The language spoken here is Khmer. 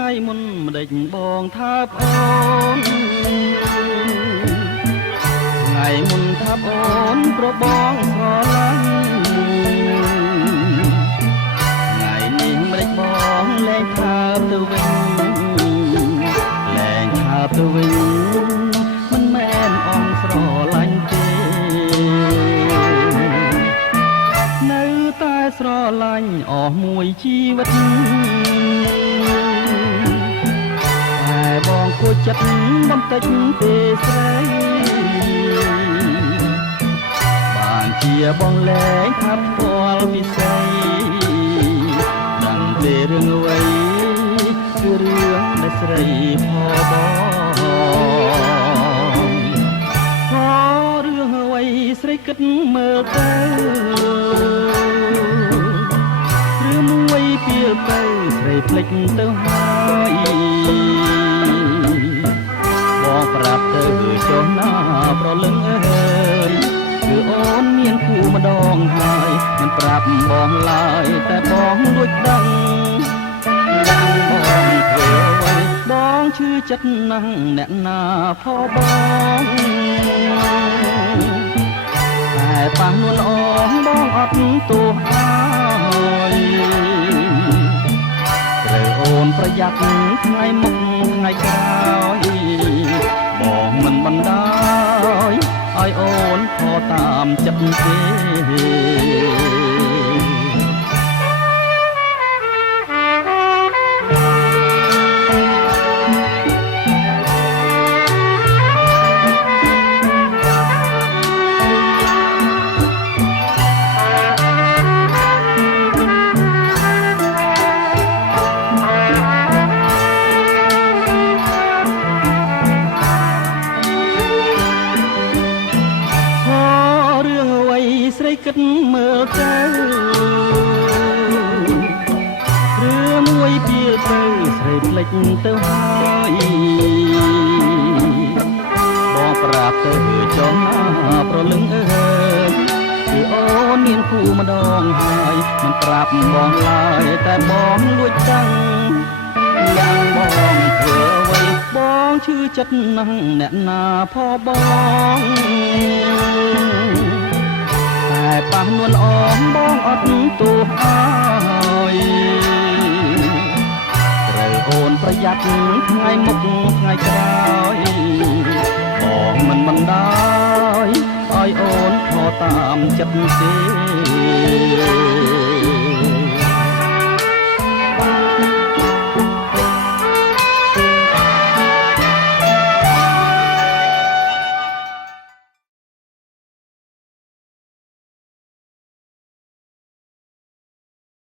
ថ្ងៃមុនម្ដេចបងថាអូនថ្ងៃមុនថាអូនប្របងស្រឡាញ់ថ្ងៃនេះម្ដេចបងលែងថាទៅវិញលែងថាទៅវិញមិនមែនអងស្រឡាញ់ទេនៅតែស្រឡាញ់អស់មួយជីវិតតែបងគួរចិត្តបន្តិចទេស្រីបានជាបងលែងថាផ្ទាល់ពិសីដឹងទេរឿងអ្វីគឺរឿងដែលស្រីផបងផរឿងអ្វីស្រីគិតមើលទៅរឿងមួយពីលទៅស្រីភ្លេចទៅហើយបងប្រាប់ទៅចុះណាប្រលឹងអើយគឺអូនមានគូម្ដងហើយមិនប្រាប់បងឡើយតែបងលួចដឹងបងធ្វើអ្វីបងឈឺចិត្តណាស់អ្នកណាផបងតែប៉ះនួនអងបងអត់ទោសហើយត្រូវអូនប្រយ័ត្នថ្ងៃមុខថ្ងៃក្រោយបងមិនបណ្ដោយឲ្យអូនខកតាមចិត្តទេស្រីគិតមើលទៅរឿងមួយពីលទៅស្រីភ្លេចទៅហើយបងប្រាប់ទៅចុះណាប្រលឹងអើយគឺអូនមានគូម្ដងហើយមិនប្រាប់បងឡើយតែបងលួចដឹងយ៉ាងបងធ្វើអ្វីបងឈឺចិត្តណាស់អ្នកណាផបងតែប៉ះនួនអងបងអត់ទោសហើយត្រូវអូនប្រយ័ត្នថ្ងៃមុខថ្ងៃក្រោយបងមិនបណ្ដោយឲ្យអូនខកតាមចិត្តទេ